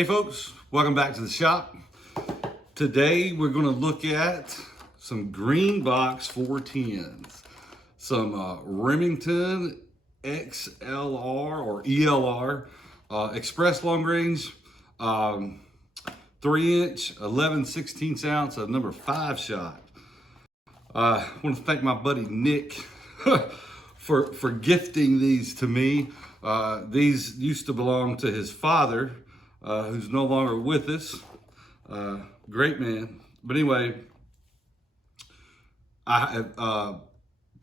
Hey folks, welcome back to the shop. Today we're going to look at some green box 410s, some Remington XLR or ELR express long range 3-inch 11/16 number 5 shot. I want to thank my buddy Nick for gifting these to me. These used to belong to his father, who's no longer with us. Great man. But anyway, I have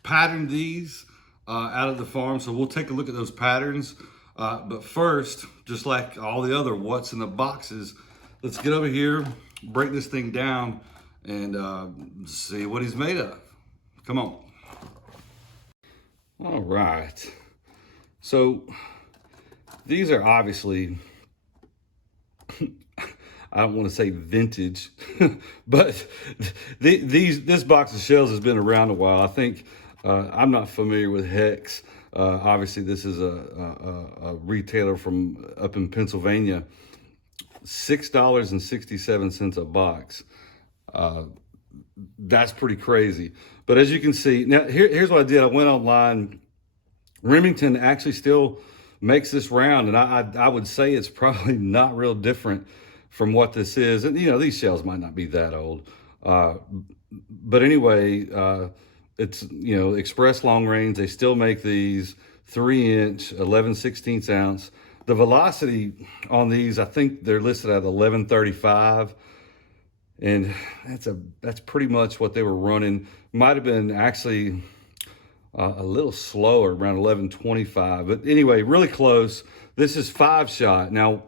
patterned these out of the farm, so we'll take a look at those patterns. But first, just like all the other what's in the boxes, let's get over here, break this thing down, and see what he's made of. Come on. All right. So these are obviously, I don't want to say vintage, but this box of shells has been around a while. I think I'm not familiar with Hex. Obviously, this is a retailer from up in Pennsylvania. $6.67 a box. That's pretty crazy. But as you can see, now here's what I did. I went online. Remington actually still makes this round, and I would say it's probably not real different from what this is. And you know, these shells might not be that old, but anyway, it's, you know, express long range. They still make these 3-inch 11/16. The velocity on these, I think they're listed at 1135, and that's pretty much what they were running. Might have been actually a little slower, around 1125, but anyway, really close. This is 5 shot. Now,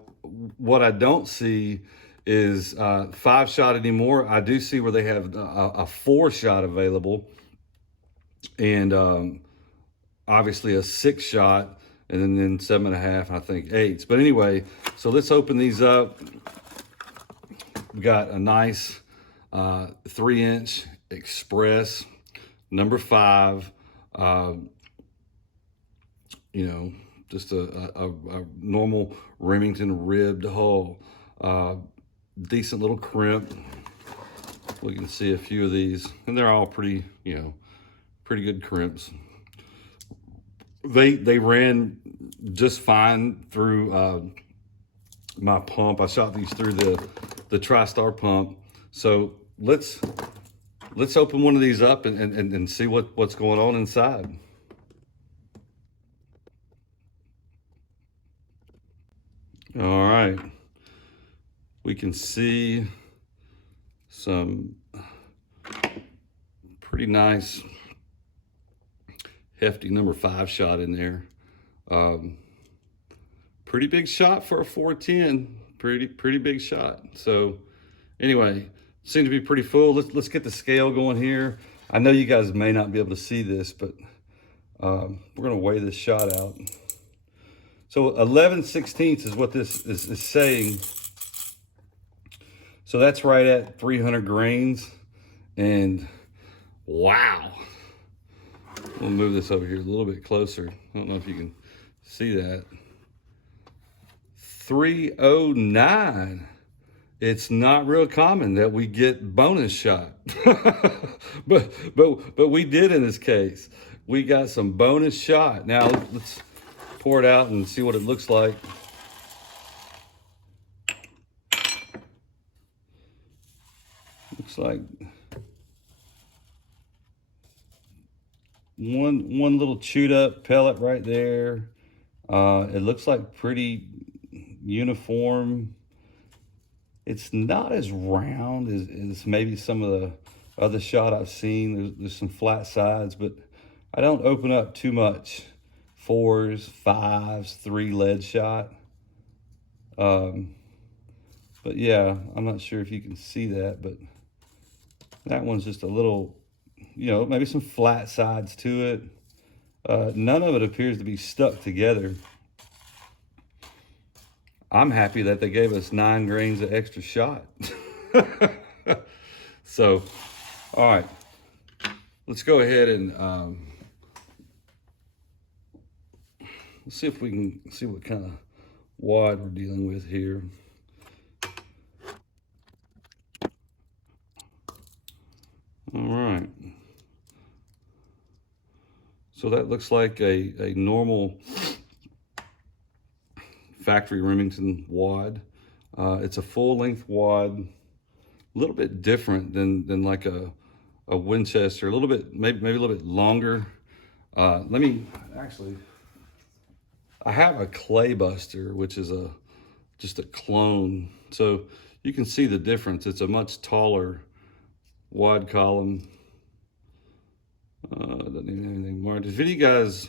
what I don't see is 5 shot anymore. I do see where they have a 4 shot available, and obviously a 6 shot, and then 7.5, I think 8s. But anyway, so let's open these up. We got a nice 3-inch express number 5. You know, just a normal Remington ribbed hull. Decent little crimp. We can see a few of these, and they're all pretty, you know, pretty good crimps. They ran just fine through my pump. I shot these through the TriStar pump. So let's open one of these up and see what's going on inside. All right, we can see some pretty nice hefty number 5 shot in there. Pretty big shot for a 410. Pretty big shot. So anyway, seems to be pretty full. Let's get the scale going here. I know you guys may not be able to see this, but we're gonna weigh this shot out. So 11/16 is what this is saying. So that's right at 300 grains. And wow. We'll move this over here a little bit closer. I don't know if you can see that. 309. It's not real common that we get bonus shot, but we did in this case. We got some bonus shot. Now let's pour it out and see what it looks like. Looks like one little chewed up pellet right there. It looks like pretty uniform. It's not as round as maybe some of the other shot I've seen. There's some flat sides, but I don't open up too much 4s, 5s, 3 lead shot. But yeah, I'm not sure if you can see that, but that one's just a little, you know, maybe some flat sides to it. None of it appears to be stuck together. I'm happy that they gave us 9 grains of extra shot. So, all right, let's go ahead and let's see if we can see what kind of wad we're dealing with here. All right. So that looks like a normal factory Remington wad. It's a full length wad, a little bit different than like a Winchester, a little bit, maybe a little bit longer. Let me actually, I have a Clay Buster, which is just a clone. So you can see the difference. It's a much taller wad column. Doesn't even have anything marked. If any of you guys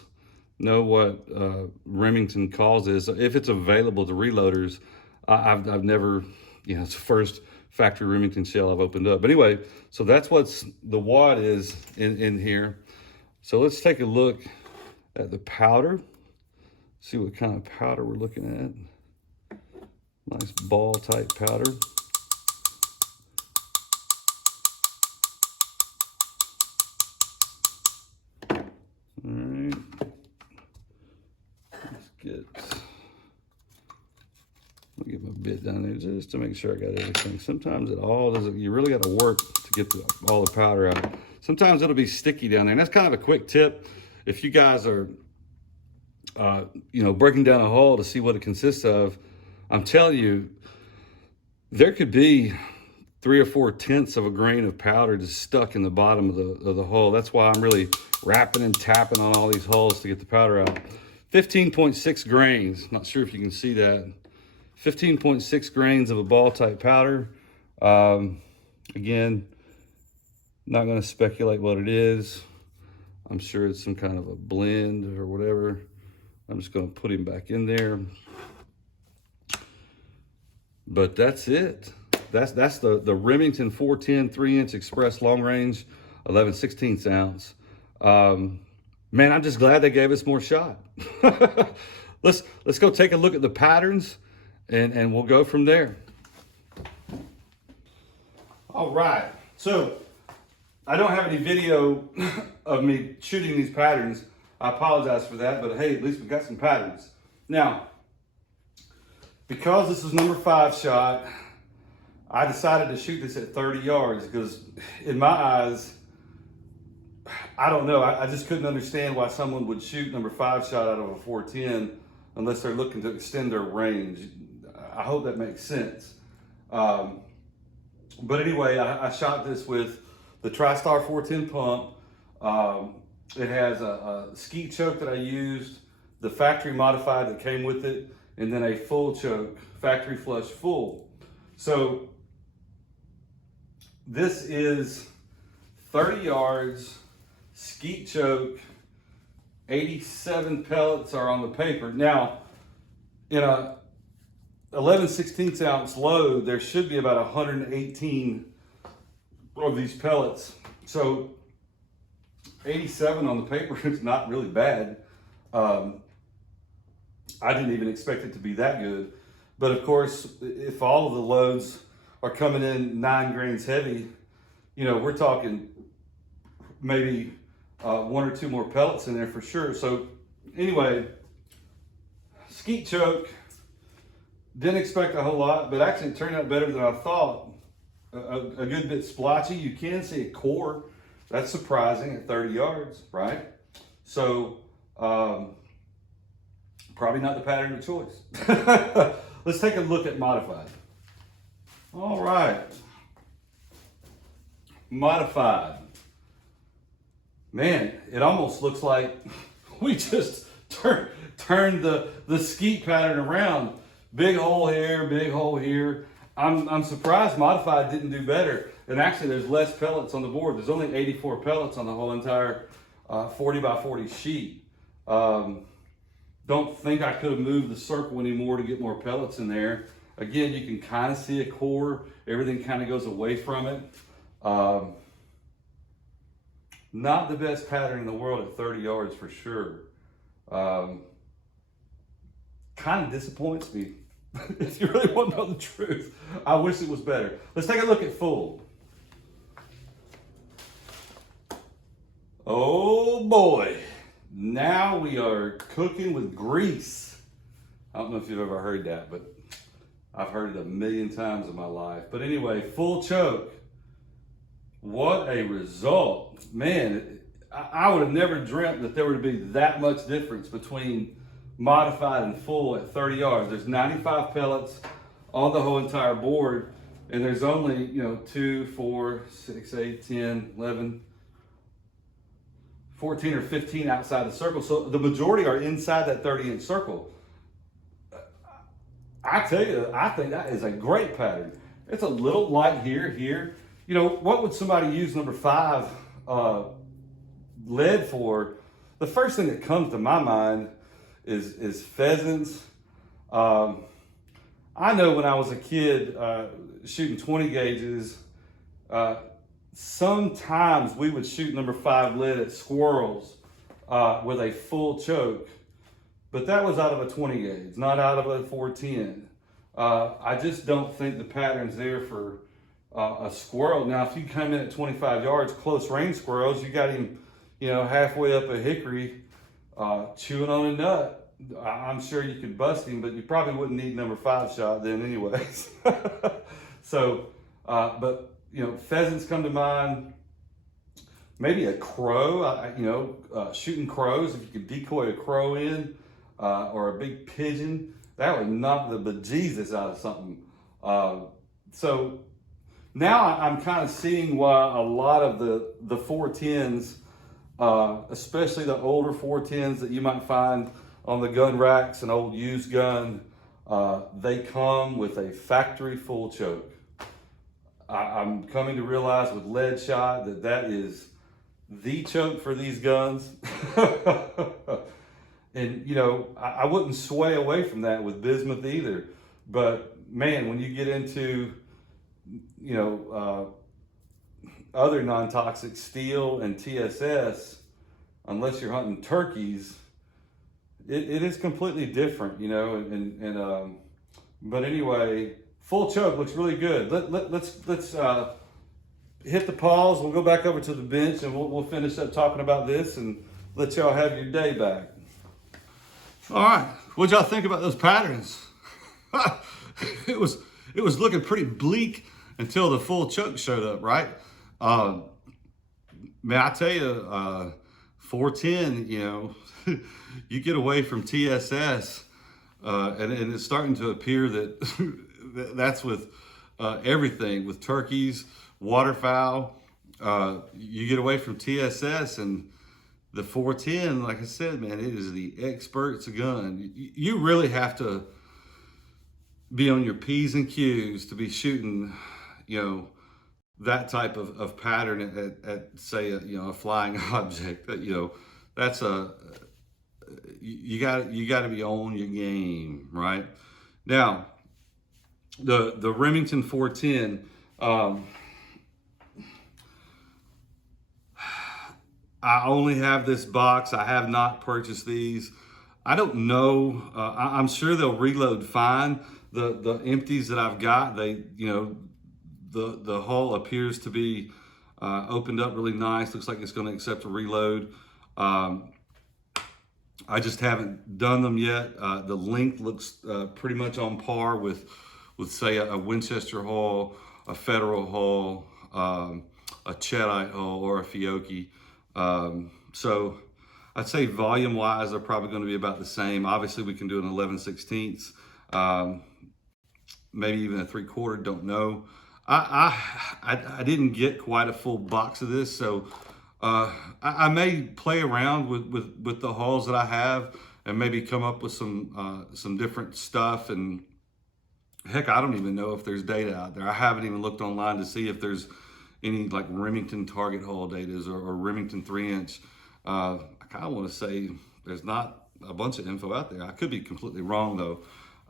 know what Remington calls this, if it's available to reloaders, I've never, it's the first factory Remington shell I've opened up. But anyway, so that's what's the wad is in here. So let's take a look at the powder, see what kind of powder we're looking at. Nice ball type powder. All right, let me get my bit down there just to make sure I got everything. Sometimes it all doesn't, you really got to work to get all the powder out. Sometimes it'll be sticky down there, and that's kind of a quick tip. If you guys are, breaking down a hull to see what it consists of, I'm telling you, there could be 3 or 4 tenths of a grain of powder just stuck in the bottom of the hull. That's why I'm really rapping and tapping on all these hulls to get the powder out. 15.6 grains. Not sure if you can see that. 15.6 grains of a ball type powder. Again, not going to speculate what it is. I'm sure it's some kind of a blend or whatever. I'm just going to put him back in there. But that's it. That's the Remington 410 3-inch Express Long Range 11/16 ounce. Man, I'm just glad they gave us more shot. Let's go take a look at the patterns, and we'll go from there. All right. So I don't have any video of me shooting these patterns. I apologize for that, but hey, at least we got some patterns. Now, because this is number 5 shot, I decided to shoot this at 30 yards because in my eyes, I don't know. I just couldn't understand why someone would shoot number 5 shot out of a 410 unless they're looking to extend their range. I hope that makes sense. But anyway, I shot this with the TriStar 410 pump. It has a skeet choke that I used, the factory modified that came with it, and then a full choke, factory flush full. So this is 30 yards, skeet choke, 87 pellets are on the paper. Now, in a 11/16 ounce load, there should be about 118 of these pellets. So 87 on the paper is not really bad. I didn't even expect it to be that good. But of course, if all of the loads are coming in 9 grains heavy, we're talking maybe 1 or 2 more pellets in there for sure. So anyway, skeet choke, didn't expect a whole lot, but actually it turned out better than I thought. A good bit splotchy. You can see a core. That's surprising at 30 yards, right? So probably not the pattern of choice. Let's take a look at modified. All right. Modified. Man, it almost looks like we just turned the skeet pattern around. Big hole here, big hole here. I'm surprised modified didn't do better. And actually there's less pellets on the board. There's only 84 pellets on the whole entire 40 by 40 sheet. Don't think I could have moved the circle anymore to get more pellets in there. Again, you can kind of see a core. Everything kind of goes away from it. Not the best pattern in the world at 30 yards for sure. Kind of disappoints me. If you really want to know the truth, I wish it was better. Let's take a look at full. Oh boy. Now we are cooking with grease. I don't know if you've ever heard that, but I've heard it a million times in my life. But anyway, full choke, What a result. Man, I would have never dreamt that there would be that much difference between modified and full at 30 yards. There's 95 pellets on the whole entire board, and there's only, 2, 4, 6, 8, 10, 11, 14 or 15 outside the circle. So the majority are inside that 30-inch circle. I tell you, I think that is a great pattern. It's a little light here. What would somebody use number 5 lead for? The first thing that comes to my mind is pheasants. I know when I was a kid shooting 20 gauges, sometimes we would shoot number 5 lead at squirrels with a full choke. But that was out of a 20 gauge, not out of a 410. I just don't think the pattern's there for a squirrel. Now, if you come in at 25 yards, close range squirrels, you got him, halfway up a hickory, chewing on a nut. I'm sure you could bust him, but you probably wouldn't need number 5 shot then anyways. So, but, pheasants come to mind. Maybe a crow, shooting crows, if you could decoy a crow in, or a big pigeon, that would knock the bejesus out of something. So now I'm kind of seeing why a lot of the 410s, especially the older 410s that you might find on the gun racks, an old used gun, they come with a factory full choke. I'm coming to realize with lead shot that is the choke for these guns. And, I wouldn't sway away from that with bismuth either. But, man, when you get into, other non-toxic steel and TSS, unless you're hunting turkeys, it is completely different, but anyway, full choke looks really good. Let's hit the pause. We'll go back over to the bench and we'll finish up talking about this and let y'all have your day back. All right, what'd y'all think about those patterns? It was looking pretty bleak until the full choke showed up, right? Man, I tell you, 410, you get away from TSS, and it's starting to appear that that's with everything, with turkeys, waterfowl. You get away from TSS and the 410, like I said, man, it is the expert's gun. You really have to be on your P's and Q's to be shooting, that type of pattern at say, a flying object. That's you got to be on your game, right? Now, the Remington 410. I only have this box. I have not purchased these. I don't know. I'm sure they'll reload fine. The empties that I've got, the hull appears to be opened up really nice. Looks like it's going to accept a reload. I just haven't done them yet. The length looks pretty much on par with say a Winchester hull, a Federal hull, a Chetite hull, or a Fiocchi. So I'd say volume wise, they're probably going to be about the same. Obviously we can do an 11/16, maybe even a 3/4, don't know. I didn't get quite a full box of this, so I may play around with the hulls that I have and maybe come up with some different stuff. And heck, I don't even know if there's data out there. I haven't even looked online to see if there's any like Remington target hull data or Remington 3-inch. I kind of want to say there's not a bunch of info out there. I could be completely wrong though.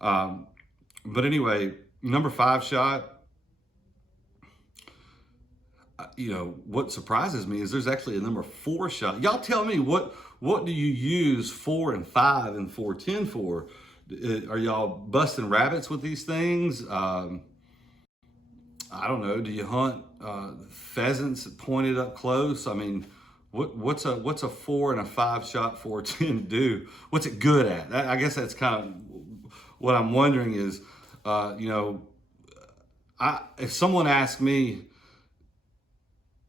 But anyway, number 5 shot, what surprises me is there's actually a number 4 shot. Y'all tell me, what do you use 4 and 5 and 410 for? Are y'all busting rabbits with these things? I don't know. Do you hunt pheasants pointed up close? I mean, what's a 4 and a 5 shot 410 do? What's it good at? I guess that's kind of what I'm wondering is, if someone asked me,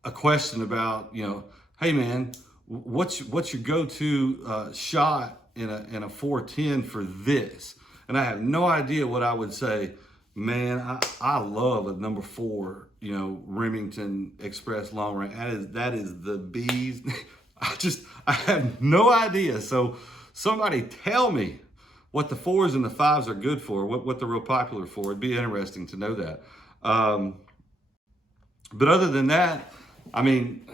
a question about, hey man, what's your go-to shot in a 410 for this? And I have no idea what I would say. Man, I love a number 4, Remington Express long range. That is the bees. I have no idea. So somebody tell me what the 4s and the 5s are good for, what they're real popular for. It'd be interesting to know that. But other than that, I mean,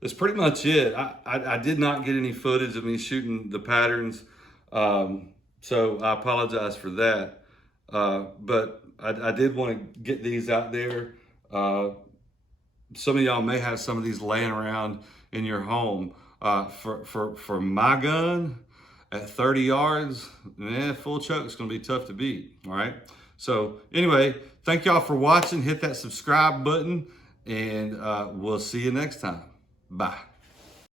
that's pretty much it. I did not get any footage of me shooting the patterns, so I apologize for that. But I did want to get these out there. Some of y'all may have some of these laying around in your home. For my gun at 30 yards, man, full choke is going to be tough to beat. All right. So anyway, thank y'all for watching. Hit that subscribe button, and we'll see you next time. Bye.